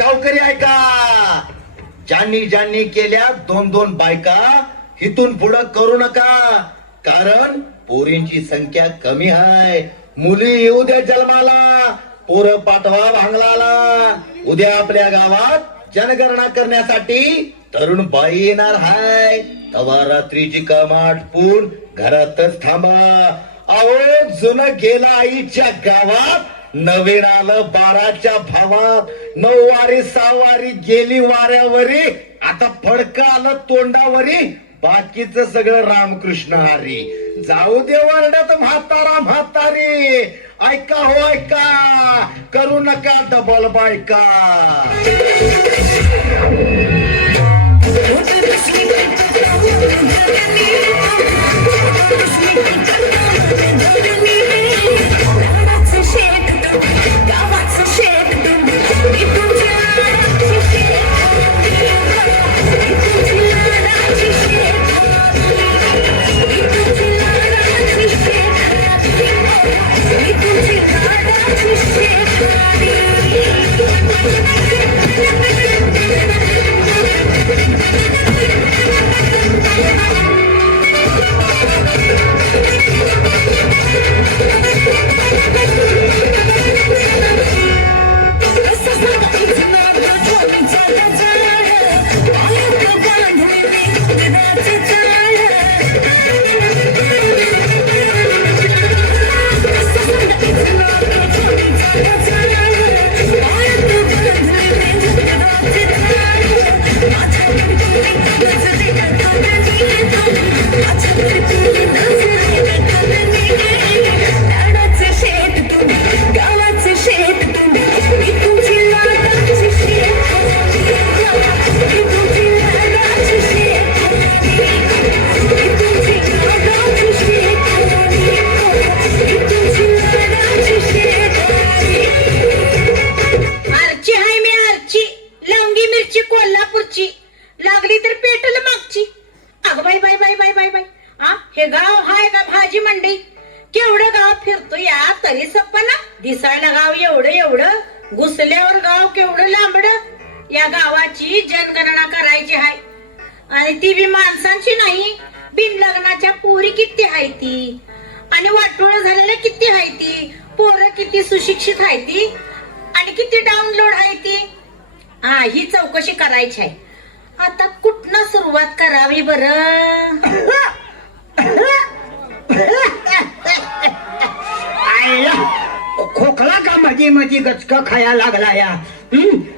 गावकरी ऐका, ज्यांनी ज्यांनी केल्या 2-2 बायका इथून पुढं करू नका, कारण पोरींची संख्या कमी आहे. मुली येऊ द्या जन्माला, पोरं पाठवा भांगलाला. उद्या आपल्या गावात जनगणना करण्यासाठी तरुण बाई येणार हाय. तवा रात्रीची कमाट पून घरातच थांबा. अहो जुनं गेला आईच्या गावात, नवीन आलं 12च्या भावात. 9 वारी 6 वारी गेली वाऱ्यावरी, आता फडकं आलं तोंडावरी. बाकीच सगळं रामकृष्ण हरी. जाऊ दे वर्णात म्हातारा म्हातारी. ऐका हो ऐका, करू नका डबल बायका. हे गाव हाय का भाजी मंडई? केवढं गाव फिरतो या तरी सप्पना. दिसायला गाव एवढं एवढं, घुसल्यावर गाव केवढं लांबड. या गावाची जनगणना करायची आहे, आणि ती बी माणसांची नाही, बिन लग्नाच्या पोरी किती आहे ती, आणि वाटोळ झालेल्या किती आहे ती, पोरं किती सुशिक्षित आहे ती, आणि किती डाऊनलोड आहे ती. ही चौकशी करायची आहे. आता कुठनं सुरुवात करावी बरं? खोकला का मध्ये मध्ये गचका खाया लागला या.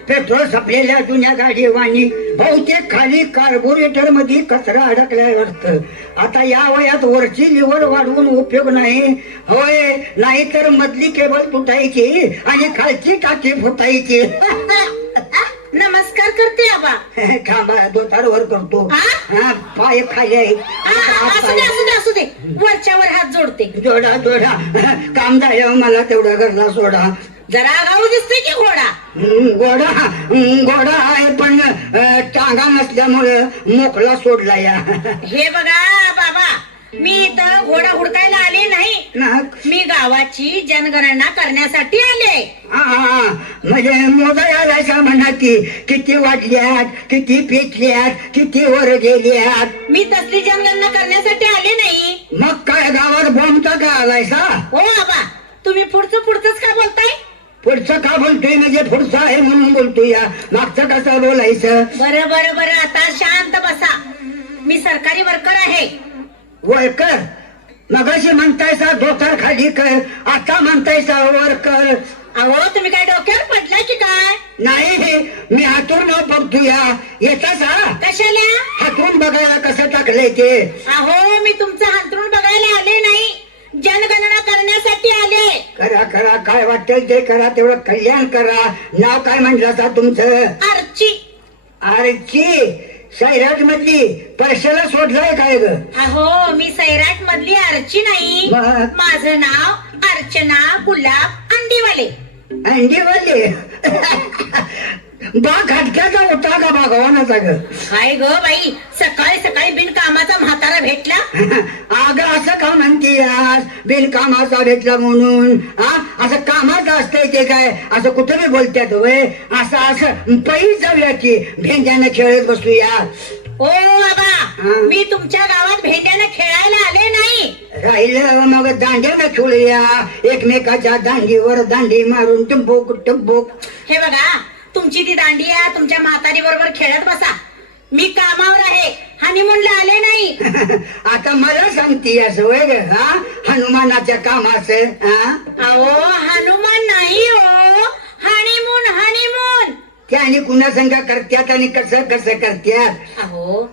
पेट्रोल संपलेल्या जुन्या गाडीवानी बहुतेक खाली कार्बोरेटर मध्ये कचरा अडकलाय वाटतं. आता या वयात वरची लिव्हर वाढवून उपयोग नाही. होय, नाहीतर मधली केबल तुटायची आणि खालची टाकी फुटायची. नमस्कार करते आबा. थांबा, दोतारवर करतो. पाय खाली आहे. असू दे असू दे असू दे, वरच्यावर हात जोडते. जोडा जोडा, काम झालं मला तेवढा घरला सोडा. जरा आगाऊ दिसतोय की घोडा? घोडा आहे, पण टांगा नसल्यामुळे मोकळा सोडला या. हे बघा बाबा, मी इथं घोडा हुडकायला आले नाही, मी गावाची जनगणना करण्यासाठी आले. म्हणजे मोजाय आलायचा म्हणा की किती वाढल्यात, किती पेटल्यात, किती वर गेल्यात. मी तसली जनगणना करण्यासाठी आले नाही. मग काय गावात बॉम्बचा का आलायचा? हो बाबा, तुम्ही पुढचंच का बोलताय? पुढचं का बोलतोय म्हणजे पुढचं आहे म्हणून बोलतोय या. मागचं कसं बोलायचं? बरं बरं बरं, आता शांत बसा. मी सरकारी वर्कर आहे. वर्कर? मगाशी म्हणतायसा डोक्यावर खाली कर, आता म्हणतायसा वर्कर. अहो, तुम्ही काय डोक्यावर पडलाय की काय? नाही, मी हातून बघतो या. येताच कशाला? हातून बघायला कसं टाकलंय ते. अहो, मी तुमचं हातरून बघायला आले नाही, जनगणना करण्यासाठी आले. करा करा, काय वाटेल ते करा, तेवढं कल्याण करा. नाव काय म्हटलं तुमचं? अर्ची. अर्ची? सैराट मधली पैशाला सोडलाय काय ग? अहो, मी सैराट मधली अर्ची नाही, माझं नाव अर्चना गुलाब अंडीवाले. अंडीवाले? बा खटक्याचा होता का भगवानाचा ग काय ग बाई, सकाळी सकाळी बिनकामाचा म्हातारा भेटला. अगं असं का म्हणती आज बिनकामाचा भेटला म्हणून? हा, असं कामाचं असतंय ते काय? असं कुठे बी बोलतात वय? असं असं पै जाऊया की भेंड्यानं खेळत बसूया. ओ बाबा, मी तुमच्या गावात भेंड्याने खेळायला आले नाही. राहिलं मग दांड्यानं खेळूया, एकमेकाच्या दांडीवर दांडी मारून टुंबुक टुंबुक. हे बघा, तुमची ती दांडी आहे, तुमच्या म्हातारी बरोबर खेळत बसा. मी कामावर आहे, हनीमूनला आले नाही. आता मला सांगती असं वय ग? हा, हनुमानाच्या कामाचं. हा, अहो हनुमान नाही हो, हनीमून हनीमून. त्याने कुणा संग करत्यात आणि कसं कसं करत्यात? अहो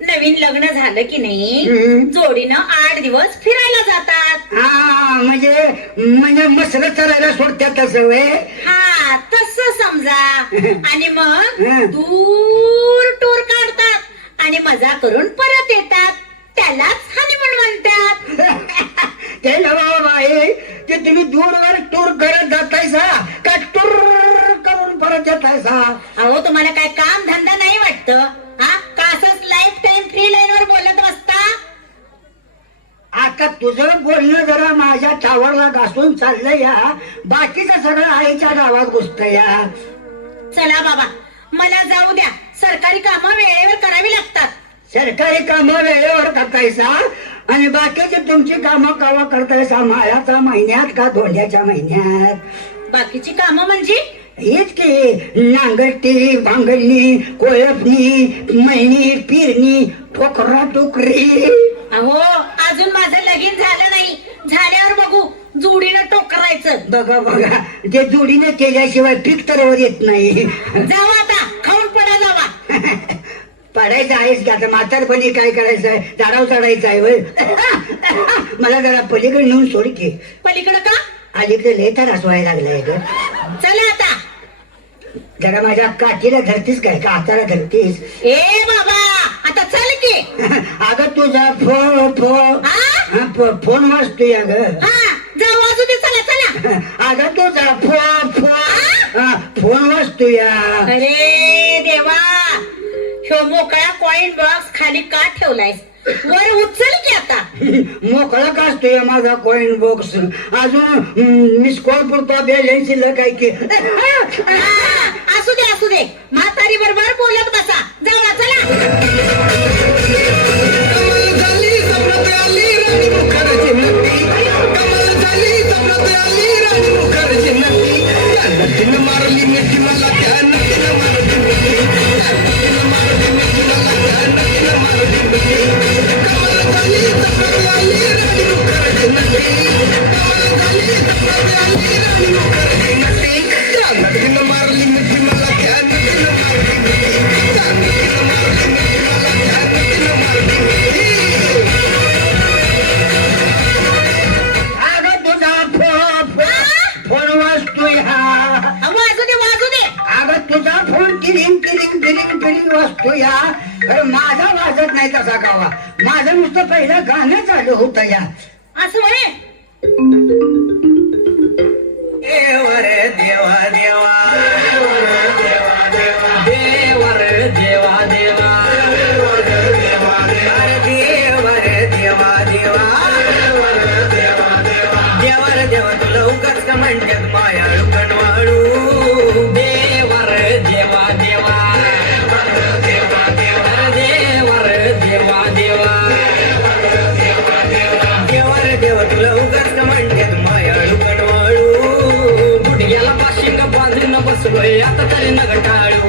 नवीन लग्न झालं की नाही, हम्म. जोडीनं 8 दिवस फिरायला जातात. हा, म्हणजे मसर चरायला सोडत्यात असं वय? हा, तसं समजा. आणि मग हं. दूर टूर काढतात आणि मजा करून परत येतात. त्यालाच हनीमून म्हणतात. ते नवा बाई, ते तुम्ही दूरवर टूर करत जातायसा का टूर करून परत येतायसा? अहो तुम्हाला काय काम धंदा नाही वाटत? हा, का असंच लाईफ टाइम फ्री लाईन वर बोलत बसता? आता तुझं बोलणं जरा माझ्या टावरला घासून चाललंय या, बाकीचं सगळं आईच्या गावात घुसत या. चला बाबा, मला जाऊ द्या. सरकारी कामं वेळेवर करावी लागतात. सरकारी कामं वेळेवर करतायसा आणि बाकीची तुमची कामं कवा करतायसा? माळ्याच्या महिन्यात का धोंड्याच्या महिन्यात? बाकीची कामं म्हणजे? हेच की नांगरटी, भांगरणी, कोळपणी, मळणी, पिरणी, ठोकरा टोकरी. अहो अजून माझं लगीन झालं नाही. झाल्यावर बघू, जोडीनं टोकरायचं. बघा बघा, ते जोडीने केल्याशिवाय पीक तरवर येत नाही. जावा आता, खाऊन पडा जावा. पडायचं आहेस का? आता म्हातारपणी काय करायचंय? झाडाव चढायचं आहे होय? मला जरा पलीकडे नेऊन सोड की. पलीकडं का? अलीकडे लय तर असवायला लागलाय ग. चला आता. जरा माझ्या काठीला धरतीस काय का हाताला धरतीस? ए बाबा, आता चल की. अगं तुझा फोन वाजतोय ग. हा, जाऊ वाजू दे. चला चला. अगं तुझा फोन वाजतोय. अरे देवा, ह्यो मोकळा कॉइन बॉक्स खाली का ठेवलायस? वर उचल की आता. मोकळा का असतोय माझा कॉइन बॉक्स? अजून मिस कॉल पुरता बॅलन्स शिल्लक आहे की. असू दे असू दे, म्हातारी बरोबर बोलत बसा. जावा चला. वाजू दे वाजू दे. अगं तुझा फोन किरिंग किरिंग किरिंग किरिंग वाजतो या. माझा वाजत नाही तसा गावा. माझं नुसतं पहिलं गाणं चालू होतं या. असं म्हणे. देवा रे देवा देवा, देवा रे देवा देवा, अरे देवा रे देवा देवा, देवा रे देवा तुला उगाच का म्हणतात मायाळू कणवाळू. देवा रे देवा देवा, अरे देवा रे देवा देवा, देवा रे देवा तुला उगाच का म्हणतात मायाळू कणवाळू. गुडघ्याला पाशिंग बांधून बसलोय आता तरी नग टाळू.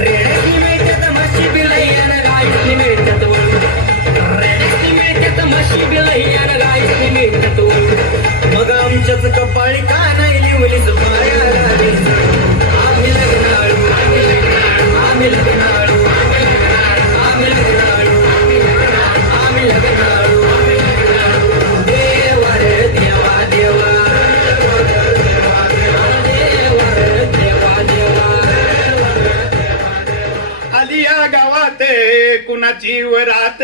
रेड्याची मिळतात म्हशी बिलय्यान गायची मिळतात वळू. रेड्याची मिळतात म्हशी बिलय्यान गायची मिळतात वळू. मग आमच्याच कपाळी का नाही लिवलीच पायाला दिसू. आम्ही लग्नाळू, आम्ही लग्नाळू, आम्ही लग्नाळू, आम्ही लग्नाळू. देवा रे देवा देवा, देवा रे देवा देवा. आली या गावात कुणाची वरात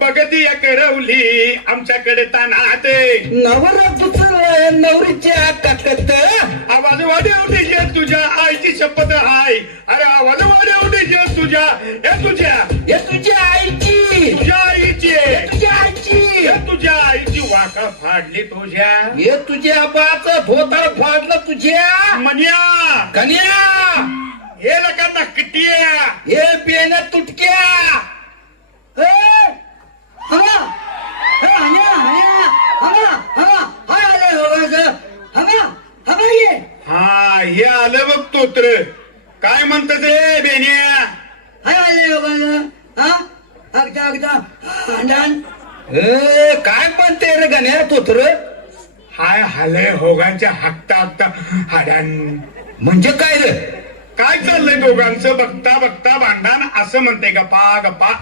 बगती करवली आमच्याकडे तानात. नवरा दुसरं नवरीच्या काकत. आवा आवाज वाढे उठे तुझ्या आईची शपथ हाय. अरे आवाज वाढे उठे तुझ्या हे तुझ्या आईची तुझ्या आईची तुझ्या आईची हे तुझ्या आईची वाका फाडली तुझ्या हे तुझ्या बाचं धोताळ फाडलं तुझ्या मन्या कन्या हे लका नकटिया हे पेन तुटक्या हा हे आलं बघ तोत्र काय म्हणतात रे बेन्या काय म्हणते रे गण्या तोत्र हाय हालय होगांच्या हाकता हाकता हाड्यान म्हणजे काय रे काय चाललंय दोघांचं बघता बघता भांडण असं म्हणते गप्पा गप्पा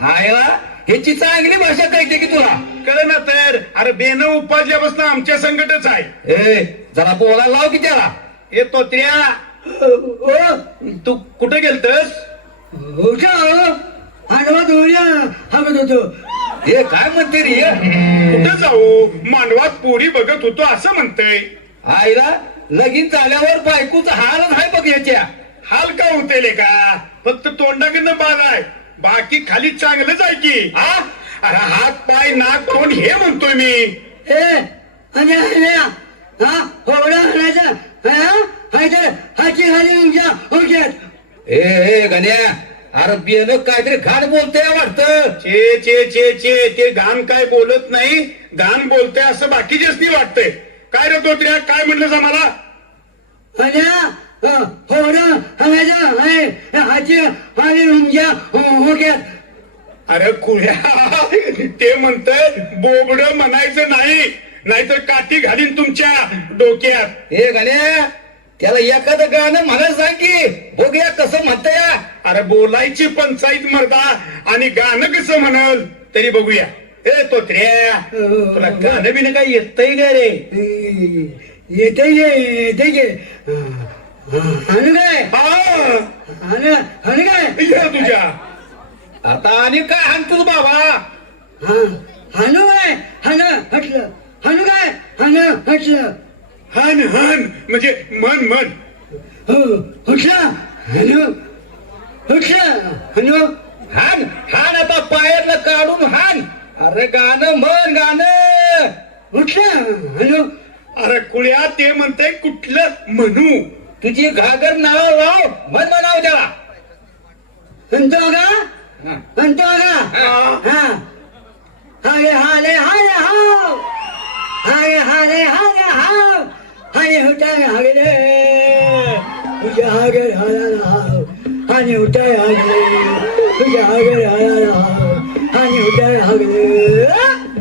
हाय वा ह्याची चांगली भाषा कळते की तुला कळ ना तर अरे बेन उपाजल्यापासून आमच्या संकटच आहे ए जरा बोलायला लाव की त्याला हे तोत्र्या तू कुठे गेलतस हे काय म्हणते रे कुठं जाऊ मांडवात पोरी बघत होतो असं म्हणतय आईला लगीन झाल्यावर बायकोचा हालच आहे बघ याच्या हाल का होते का फक्त तोंडाकडनं बाद आहे बाकी खाली चांगलंच आहे की अरे हात पाय नाक तोंड हे म्हणतोय मी ए गण्या अरे बियाणं काहीतरी घाट बोलतोय वाटतं चे चे चे चे ते घाण काय बोलत नाही घाण बोलतय असं बाकीचेच नाही वाटतंय काय रे तोत्र्या काय म्हणलं जा मला अरे खुळ्या ते म्हणतंय बोबड म्हणायचं नाही नाहीतर काठी घालीन तुमच्या डोक्यात ए गण्या त्याला एखादं गाणं म्हणायला सांग की बघूया कसं म्हणतंय अरे बोलायची पंचायत मर्दा आणि गाणं कसं म्हणल तरी बघूया ए तोत्र्या तुला गाणं बिणं काय येतंय का रे येते ये तुझ्या आता आणि काय हाणतोस बाबा हन हन म्हणजे मन मन हान हान आता पायातलं काढून हान अरे गाणं म्हण गाणं अरे कुळ्या ते म्हणते कुठलं म्हणू तुझी घागर नाव लाव म्हण म्हणाव त्याला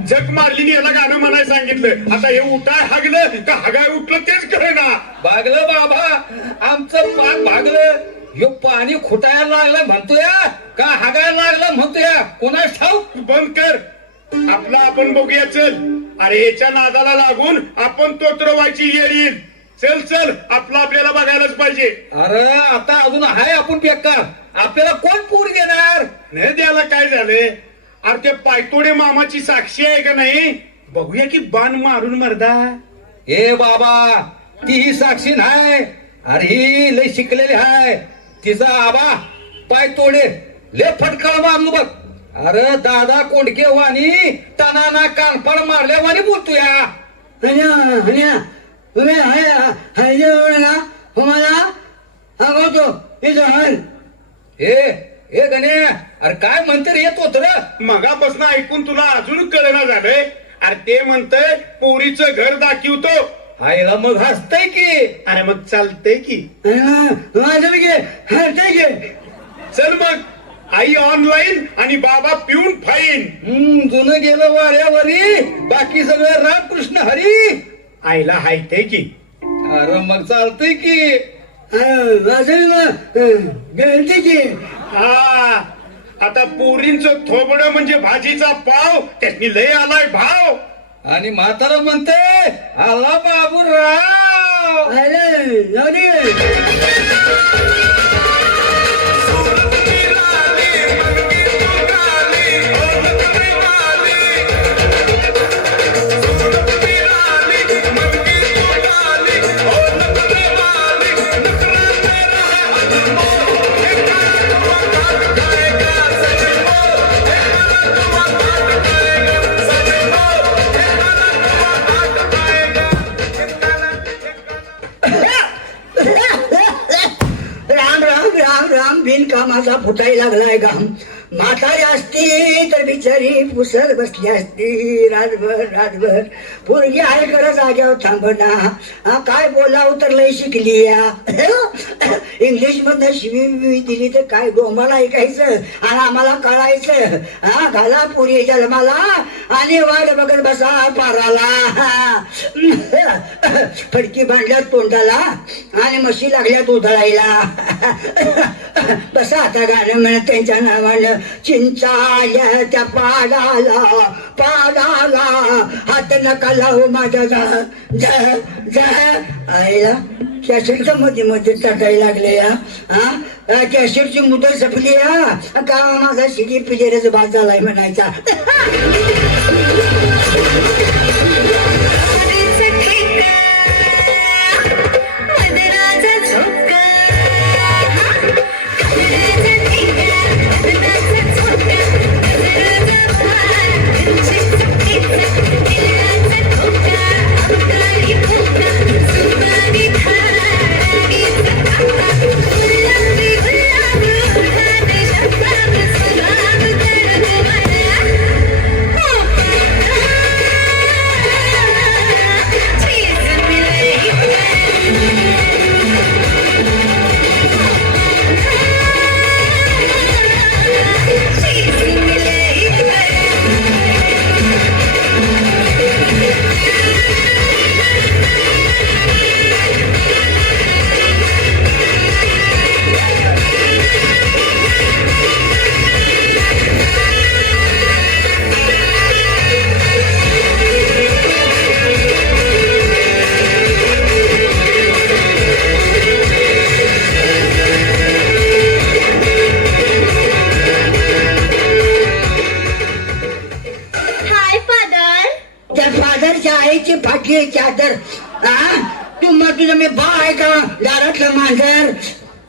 जग मारली याला गाणं म्हणायला सांगितलं आता हे उठाय हागलं का हगाय उठलं तेच करे ना भागलं बाबा आमचं पाक भागलं ह्यो पाणी खुटायला लागलं म्हणतोय का हागायला लागलं म्हणतोय कोणाच ठाऊक बंद कर आपला आपण बघूया चल अरे याच्या नादाला लागून आपण तोत्र व्हायची येईल चल चल आपलं आपल्याला बघायलाच पाहिजे अरे आता अजून आहे आपण बेकार आपल्याला कोण पूर देणार नाही द्यायला काय झालंय अरे ते पायतोडे मामाची साक्षी आहे का नाही बघूया की बाण मारून मर्दा ए बाबा ती ही साक्षी नाही अरे ही लय शिकलेली आहे तिचा आबा पाय तोडे ले फटकाळ मारलो बघ अरे दादा कोंडके वाणी टनाना कानपड मारल्या वाणी बोलतो या ए गणे अरे काय म्हणते रे येत होत रे मगापासून ऐकून तुला अजून कळना झालंय अरे ते म्हणतंय पोरीचं घर दाखवतो आईला मग हसतय की अरे मग चालतंय की चल मग आई ऑनलाईन आणि बाबा पिऊन फाईन जुनं गेलं वाड्यावरी बाकी सगळं रामकृष्ण हरी आईला हायतंय की अरे मग चालतंय की हा आता पोरींचं थोबडं म्हणजे भाजीचा पाव त्यानी लय आलाय भाव आणि म्हातारा म्हणते आला बाबूराव Oh, मला फुटायला लागलाय घाम. म्हातारी असती तर बिचारी पुसत बसली असती रातभर. पोरगी आहे खरं जाग्यावर थांबना. काय बोलावं तर लय शिकली या. इंग्लिश मधनं शिवी दिली तर काय डोंबाला ऐकायचं आणि आम्हाला कळायचं. घाला पुरी जन्माला आणि वाट बघत बसा पाराला. फडकी बांधल्या तोंडाला आणि म्हशी लागल्यात उधळायला. बसा आता गाणं म्हणत त्यांच्या नावानं. चिंचा आल्या त्या पाडाला हात नका लावू माझ्या आईला. कॅसेटच्या मध्ये टाकायला लागले. कॅसेटची मुदत संपली का माझा शिडी पिजेरच भाग झालाय म्हणायचा. फाटली चादर. तू मग तुझं मी बा आहे का दारातलं मांजर.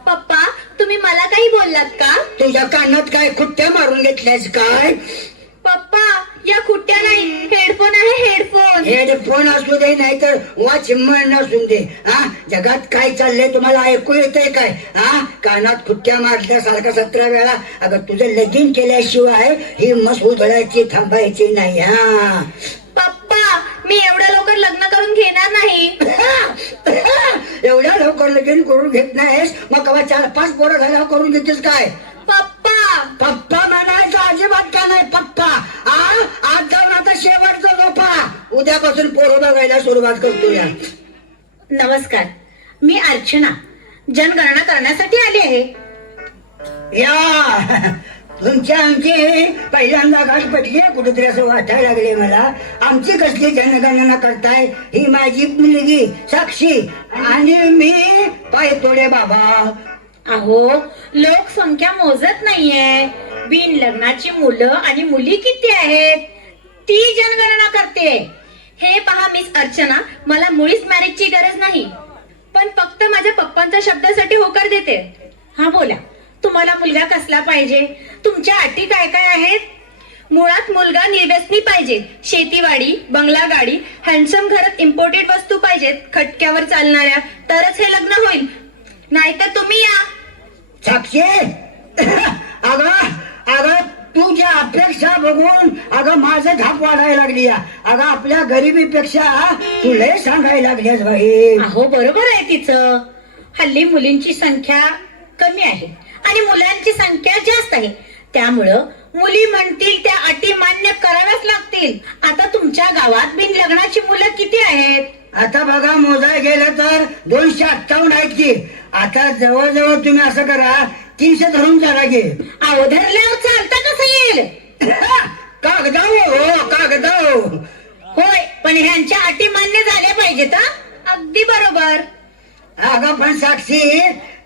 पप्पा तुम्ही मला काही बोललात का? तुझ्या कानात काय खुट्ट्या मारून घेतल्यास काय? पप्पा या खुट्ट्या नाही, हेडफोन आहे हेडफोन. हेडफोन असू दे नाही तर वॉचमन असू दे. जगात काय चाललंय तुम्हाला ऐकू येतंय काय? कानात खुट्ट्या मारल्यासारखा 17 वेळा. अगं तुझं लगीन केल्याशिवाय ही मस उधळायची थांबायची नाही. पप्पा मी एवढ्या लवकर लग्न करून घेणार नाही. एवढ्या लवकर लगीन करून घेत नाहीस मग कवा 4-5 पोरं झाल्यावर करून घेतेस काय? पप्पा पप्पा म्हणायचं अजिबात का नाही. पप्पा आज जाऊन आता शेवटचा झोपा. उद्यापासून पोरं बघायला सुरुवात करतो. या नमस्कार, मी अर्चना जनगणना करण्यासाठी आली आहे. या तुमच्या आमची पहिल्यांदा गाठ पडली कुठेतरी असं वाटायला लागले मला. आमची कसली जनगणना करताय? ही माझी मुलगी साक्षी आणि मी पायतोडे बाबा. अहो लोकसंख्या मोजत नाहीये, बिन लग्नाची मुलं आणि मुली किती आहेत ती जनगणना करते. हे पहा मिस अर्चना, मला मुळीच मॅरेजची गरज नाही, पण फक्त माझ्या पप्पांच्या शब्दासाठी होकार देते. हा बोला, तुम्हाला मुलगा कसला पाहिजे? तुमच्या अटी काय काय आहेत? मुळात मुलगा निर्व्यसनी पाहिजे, शेतीवाडी, बंगला गाडी, हँडसम घरात इम्पोर्टेड वस्तू पाहिजेत, खटक्यावर चालणाऱ्या, तरच हे लग्न होईल. नाहीतर तुम्ही या. साक्षी अगं तुझ्या अपेक्षा बघून अगं माझं धाप वाढायला लागली. अगं आपल्या गरिबीपेक्षा तू लय सांगायला लागल्यास बाई. अहो बरोबर आहे तिचं. हल्ली मुलींची संख्या कमी आहे आणि मुलांची संख्या जास्त आहे. त्यामुळं मुली म्हणतील त्या अटी मान्य कराव्याच लागतील. आता तुमच्या गावात बिन लग्नाची मुलं किती आहेत? आता बघा मोजाय गेलं तर 258 आहेत की. आता जवळजवळ तुम्ही असं करा 300 धरून जरा घे. अहो धरल्यावर चालता कसं येईल? कागदाव होय, पण ह्यांच्या अटी मान्य झाल्या पाहिजेत. अगदी बरोबर. अगं पण साक्षी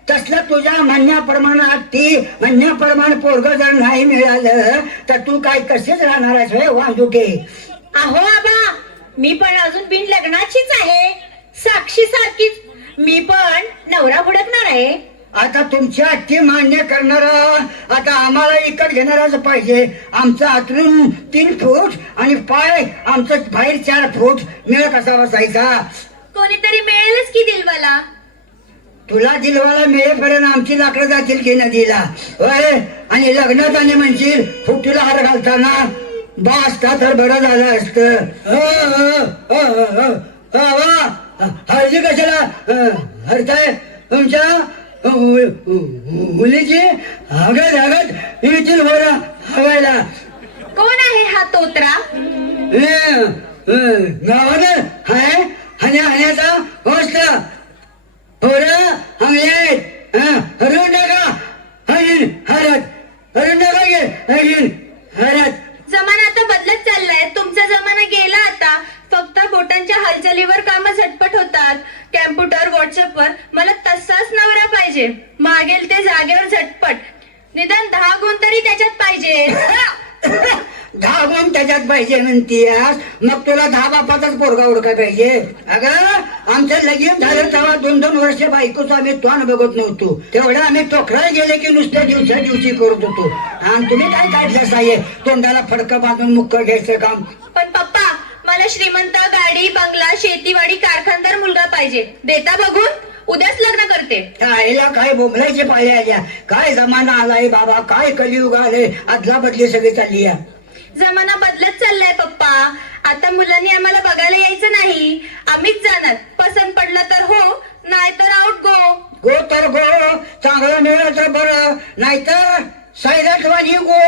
तसलं तुझ्या म्हणण्याप्रमाणे पोरग जर नाही मिळालं तर तू काय कसेच राहणार आहेस वांजुके? अहो आबा, मी पण अजून बिन लग्नाचीच आहे, साक्षी सारखीच. मी पण नवरा हुडकणार आहे. आता तुमच्या अटी मान्य करणार आता आम्हाला इकत घेणारच पाहिजे. आमचं आतरून 3 फूट आणि पाय आमचं बाहेर 4 फूट. मिळ कसा बसायचा? कोणीतरी मिळेलच की दिलवाला. तुला दिलवाला मिळेपर्यंत आमची लाकडं जातील की नदीला होय. आणि लग्नात आणि म्हणशील फुटीला हार घालताना बा असता तर बरं झालं असतं. हळदी कशाला हरताय तुमच्या मुलीची हगत हगत येतील बरं हवायला. कोण आहे हा तोत्रा? गावात हाय हाण्याचा होस्ता पोरं हंगलेत हरून टाका हरून टाका गे हरत. जमाना आता बदलत चाललाय. तुमचा जमाना गेला आता. फक्त बोटांच्या हालचालीवर काम झटपट होतात. कॅम्प्युटर व्हॉट्सअपवर. मला तसाच नवरा पाहिजे. मागेल ते जागेवर झटपट. निदान 10 गुण तरी त्याच्यात पाहिजे. 10 गुण त्याच्यात पाहिजे म्हणतीयास. मग तुला 10 बापाचाच पोरगा उडका पाहिजे. अगं आमचं लगीन झालं तेव्हा 2-2 वर्ष बायकोचं आम्ही तोंड बघत नव्हतो. तेवढं आम्ही टोकराय गेले की नुसत्या दिवशी करत होतो. आणि तुम्ही काय काढलं साये तोंडाला फडकं बांधून मुक्क घ्यायचं काम. पण पप्पा, मला श्रीमंत, गाडी, बंगला, शेतीवाडी, कारखानदार मुलगा पाहिजे. देता बघून? उद्याच लग्न करते. आईला काय बोंबलायचे पाळ्या आल्या. काय जमाना आलाय बाबा. काय कलियुग आलंय. अदला बदली सगळी चालली या. जमाना बदलत चाललाय पप्पा. आता मुलांनी आम्हाला बघायला यायचं नाही. आम्हीच जाणार. पसंत पडलं तर हो, नाहीतर आउट गो. गो तर गो. चांगलं मिळालं तर बरं. नाहीतर सैराटवाणी go.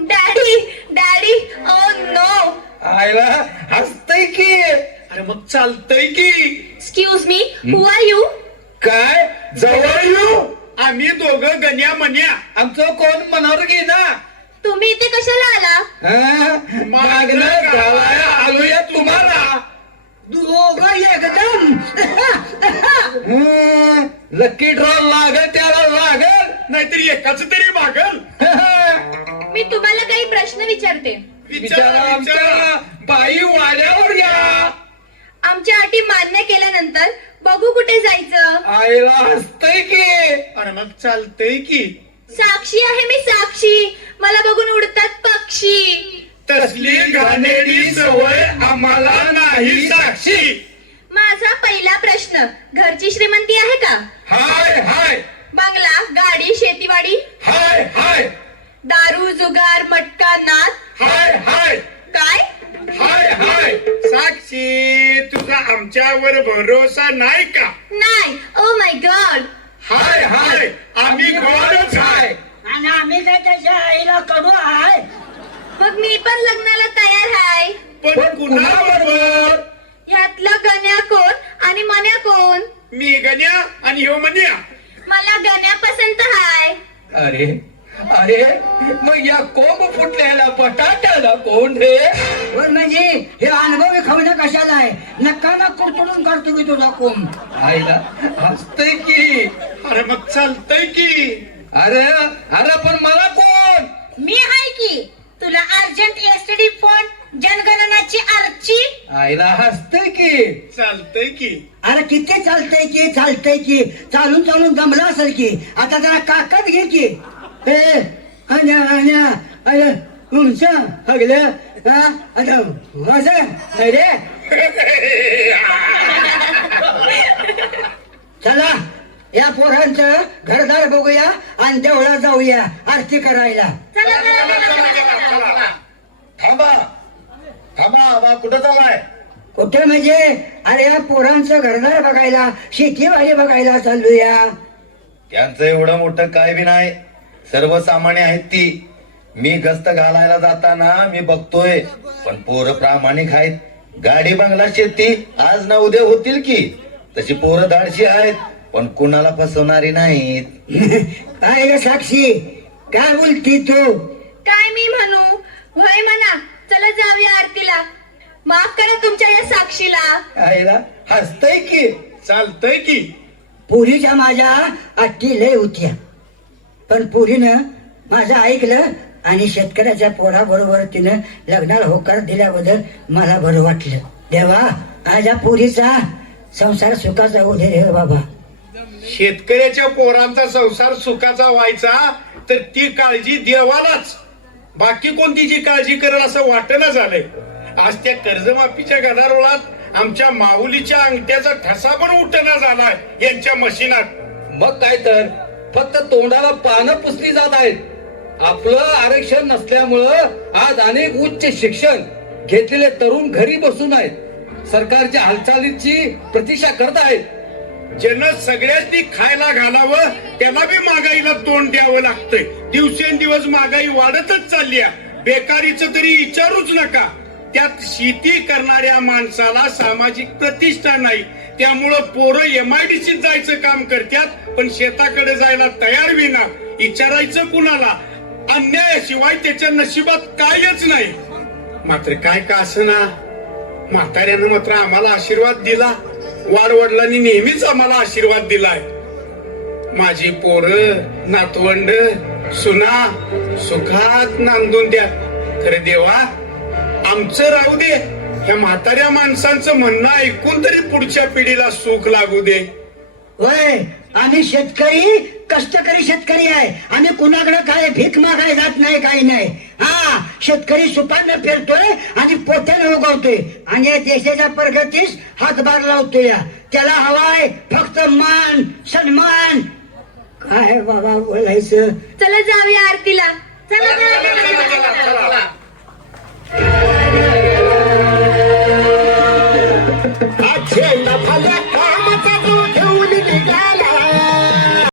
Daddy daddy, oh no. आयला हसतय की. अरे मग चालतंय की. Excuse me, who are you? काय जवळ येऊ. आम्ही दोघं गण्या मन्या. आमचं कोण मनावर घे ना. तुम्ही इथे कशाला आला? मागणं घालाया आलोया तुम्हाला. दोघं एकदम लकी ड्रॉ लागल त्याला लागल. नाहीतर एकाच तरी भागल. मी तुम्हाला काही प्रश्न विचारते. विचारा आमच्या बाई वाड्यावर या. आमच्या अटी मान्य केल्यानंतर बघू कुठे जायचं. आईला हसतय की. अरे मग चालतंय की. साक्षी आहे मी, साक्षी. मला बघून उडतात पक्षी. तसली घाणेरडी सवय आम्हाला नाही साक्षी. माझा पहिला प्रश्न, घरची श्रीमंती आहे का? हाय हाय बंगला, गाडी, शेतीवाडी? हाय हाय दारू, जुगार, मटका, नाद? हाय हाय काय? हाय हाय. साक्षी, तुझा आमच्यावर भरोसा नाही का? नाही. Oh my god. Hi hi. आम्ही गॉडच हाय. आणि आम्ही काय त्याच्या आईला कडू आहे. मग मी पण लग्नाला तयार आहे. पण कुणाबरोबर? ह्यातलं गण्या कोण आणि मन्या कोण? मी गण्या आणि ह्यो मन्या. मला गण्या पसंत हाय. अरे अरे मग या कोंब फुटलेल्या बटाट्याला कोण रे? पण म्हणजे हे अनुभवी खावणं कशाला आहे. नक्का ना कुरतडून काढतो मी तुझा कोंब. आईला हसतय की. अरे मग चालतंय की. अरे अरे पण मला कोण? मी आहे की. तुला अर्जंट एसटीडी फोन जनगणनाची अर्ची. आईला हसतय की. चालतंय की. अरे किती चालतंय की चालून चालून दमला असेल की. आता जरा काकद घे की. तुमचं हगलं आता असं रे. चला या पोरांचं घरदार बघूया आणि देवळा जाऊया आरती करायला. थांबा थांबा बा कुठं चाललाय? कुठे म्हणजे अरे या पोरांचं घरदार बघायला, शेतीवाडी बघायला चालूया. त्यांचं एवढं मोठं काय बी नाही. सर्वसामान्य आहेत ती. मी गस्त घालायला जाताना मी बघतोय. पण पोरं प्रामाणिक आहेत. गाडी बंगला शेती आज ना उद्या होतील की. तशी पोरं धाडशी आहेत पण कुणाला फसवणारी नाहीत. काय ग साक्षी काय बोलती तू? काय मी म्हणू? होय म्हणा. चला जाऊया आरतीला. माफ करा तुमच्या या साक्षीला. आईला हसतय की. चालतंय की. पुरीच्या माझ्या अट्टी लय होत्या. पण पुरीनं माझं ऐकलं आणि शेतकऱ्याच्या पोराबरोबर तिनं लग्नाला होकार दिल्याबद्दल मला बरं वाटलं. देवा माझ्या पुरीचा संसार सुखाचा होऊ दे रे बाबा. शेतकऱ्याच्या पोरांचा संसार सुखाचा व्हायचा तर ती काळजी देवालाच. बाकी कोण तिची काळजी करेल असं वाटणं झालंय. आज त्या कर्जमाफीच्या गदारोळात आमच्या माऊलीच्या अंगठ्याचा ठसा पण उठना झालाय यांच्या मशीनात. मग काय तर फक्त तोंडाला पानं पुसली जात आहेत. आपलं आरक्षण नसल्यामुळं आज अनेक उच्च शिक्षण घेतलेले तरुण घरी बसून आहेत. सरकारच्या हालचालीची प्रतीक्षा करत आहेत. ज्यानं सगळ्यांनी खायला घालावं त्याला बी महागाईला तोंड द्यावं लागतंय. दिवसेंदिवस महागाई वाढतच चालली आहे. बेकारीचं तरी विचारूच नका. त्यात शेती करणाऱ्या माणसाला सामाजिक प्रतिष्ठा नाही. त्यामुळं पोरं MIDC जायचं काम करतात पण शेताकडे जायला तयार विना. विचारायचं कुणाला? अन्यायाशिवाय त्याच्या नशिबात कायच नाही. मात्र काय का असना म्हाताऱ्यानं मात्र आम्हाला आशीर्वाद दिला. वाडवडिलांनी नेहमीच आम्हाला आशीर्वाद दिलाय. माझी पोरं नातवंड सुना सुखात नांदून द्या. खरं देवा आमचं राहू दे. ह्या म्हाताऱ्या माणसांचं म्हणणं ऐकून तरी पुढच्या पिढीला सुख लागू दे. होय, आम्ही शेतकरी कष्टकरी शेतकरी आहे. आम्ही कुणाकडे काय भीक मागाय जात नाही, काही नाही. हा, शेतकरी सुपानं फिरतोय आणि पोत्यानं उगवतोय आणि या देशाच्या प्रगतीस हातभार लावतोय. त्याला हवाय फक्त मान सन्मान. काय बाबा बोलायचं. चला जाऊया आरतीला. झेंडा फल